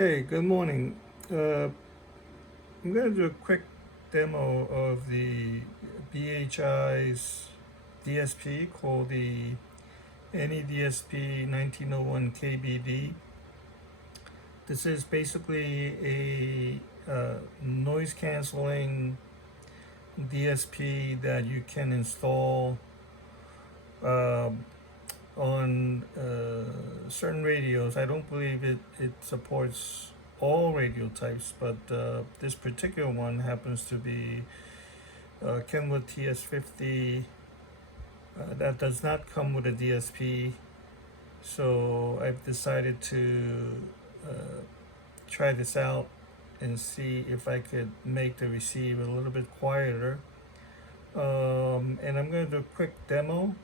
Hey, good morning. I'm going to do a quick demo of the BHI's DSP called the NEDSP1901-KBD. This is basically a noise canceling DSP that you can install on certain radios. I don't believe it supports all radio types, but this particular one happens to be Kenwood TS50. That does not come with a DSP, so I've decided to uh, try this out and see if I could make the receiver a little bit quieter. And I'm going to do a quick demo.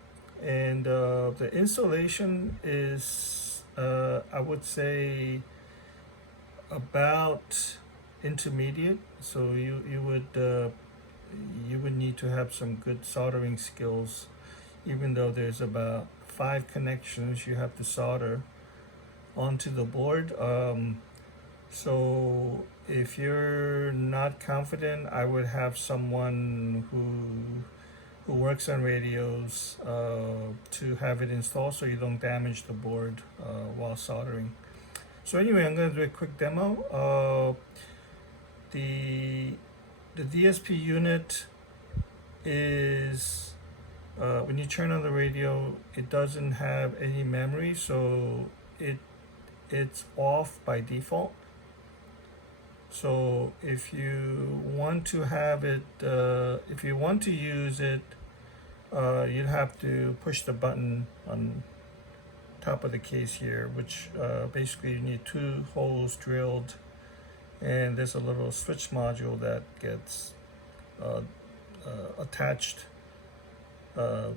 And the installation is, I would say, about intermediate. So you would need to have some good soldering skills, even though there's about 5 connections you have to solder onto the board. So if you're not confident, I would have someone who works on radios to have it installed so you don't damage the board while soldering. So anyway, I'm going to do a quick demo. The DSP unit is, when you turn on the radio, it doesn't have any memory, so it's off by default. So if you want to have it, if you want to use it, you'd have to push the button on top of the case here, which basically you need 2 holes drilled, and there's a little switch module that gets attached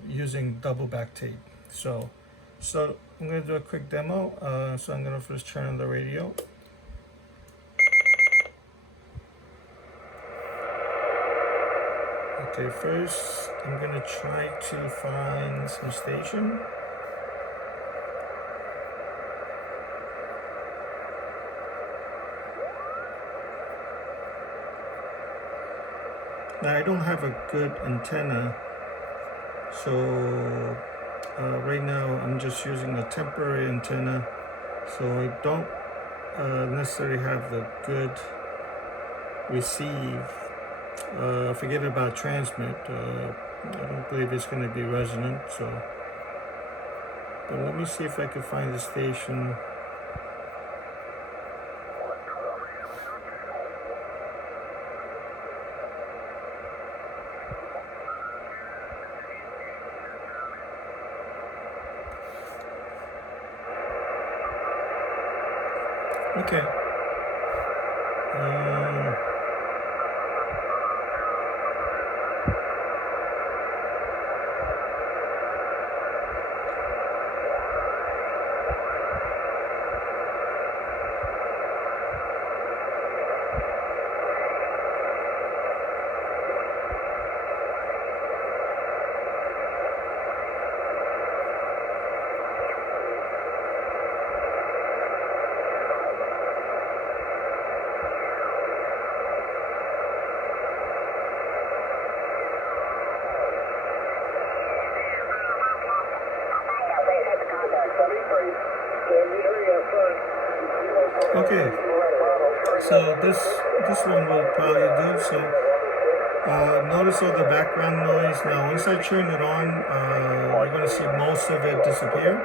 using double back tape. So I'm going to do a quick demo. So I'm going to first turn on the radio. Okay, first I'm going to try to find some station. Now I don't have a good antenna, so right now I'm just using a temporary antenna, so I don't necessarily have the good receive. Forget about transmit. I don't believe it's going to be resonant, so but let me see if I can find the station. Okay. Okay, so this one will probably do. So notice all the background noise. Now once I turn it on, you're going to see most of it disappear.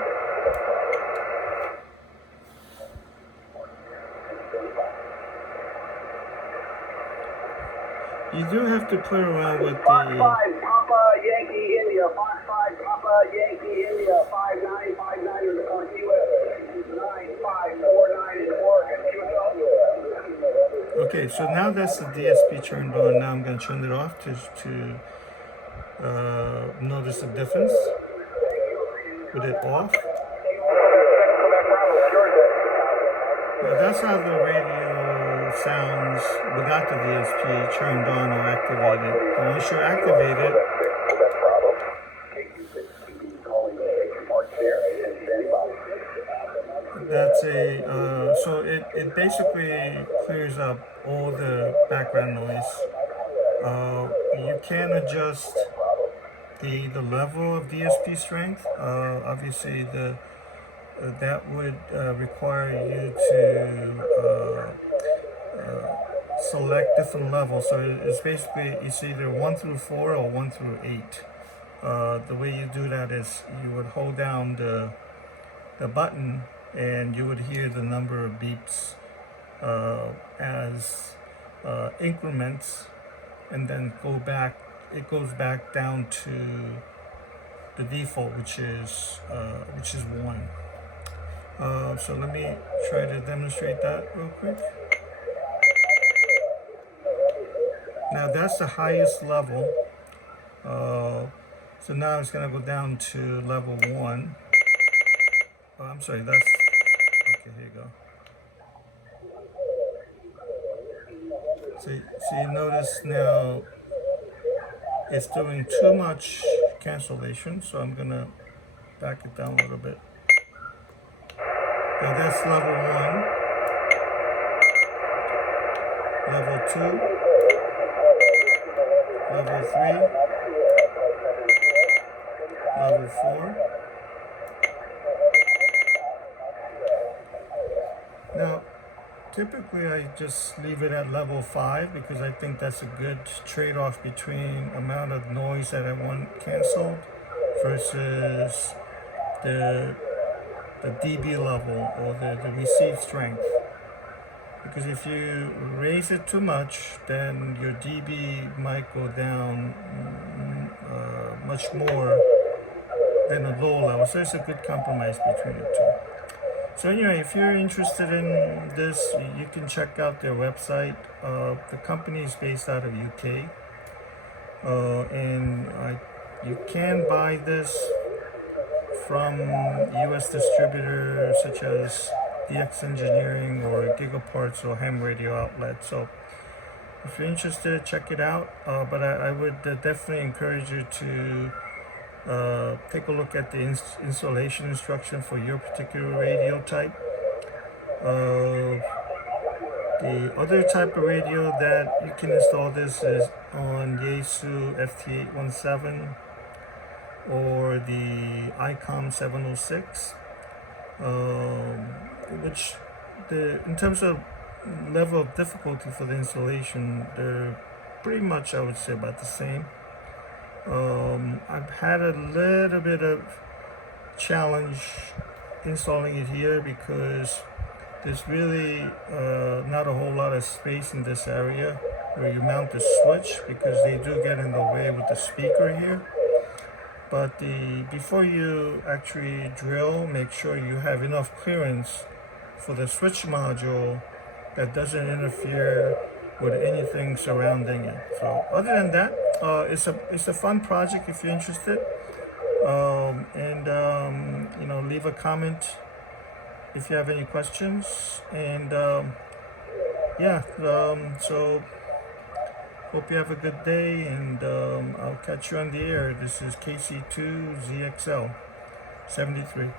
You do have to play around with the Fox 5 Papa Yankee India, Fox 5 Papa Yankee India, 5959 is on US 9549 is Oregon. Okay, so now that's the DSP turned on. Now I'm going to turn it off to notice the difference with it off. Now that's how the radio sounds without the DSP turned on or activated. And once you activate it, that's a So it basically clears up all the background noise. You can adjust the level of DSP strength. Obviously, that would require you to select different levels. So it's basically it's either 1 through 4 or 1 through 8. The way you do that is you would hold down the button and you would hear the number of beeps as increments, and then it goes back down to the default, which is 1. So let me try to demonstrate that real quick. Now that's the highest level. So now it's going to go down to level 1. Oh, I'm sorry, that's okay. Here you go. So you notice now it's doing too much cancellation, so I'm gonna back it down a little bit. Now that's level 1, level 2, level 3, level 4. Now, typically I just leave it at level 5 because I think that's a good trade-off between amount of noise that I want canceled versus the dB level or the receive strength. Because if you raise it too much, then your dB might go down much more than a low level. So it's a good compromise between the two. So anyway, if you're interested in this, you can check out their website. The company is based out of UK, and you can buy this from US distributors such as DX Engineering or Gigaparts or Ham Radio Outlet. So if you're interested, check it out. But I would definitely encourage you to take a look at the installation instruction for your particular radio type. The other type of radio that you can install this is on Yaesu FT817 or the ICOM 706, which in terms of level of difficulty for the installation, they're pretty much, I would say, about the same. I've had a little bit of challenge installing it here because there's really not a whole lot of space in this area where you mount the switch, because they do get in the way with the speaker here. But before you actually drill, make sure you have enough clearance for the switch module that doesn't interfere with anything surrounding it. So other than that, it's a fun project if you're interested. Leave a comment if you have any questions. And so hope you have a good day, and I'll catch you on the air. This is KC2ZXL 73.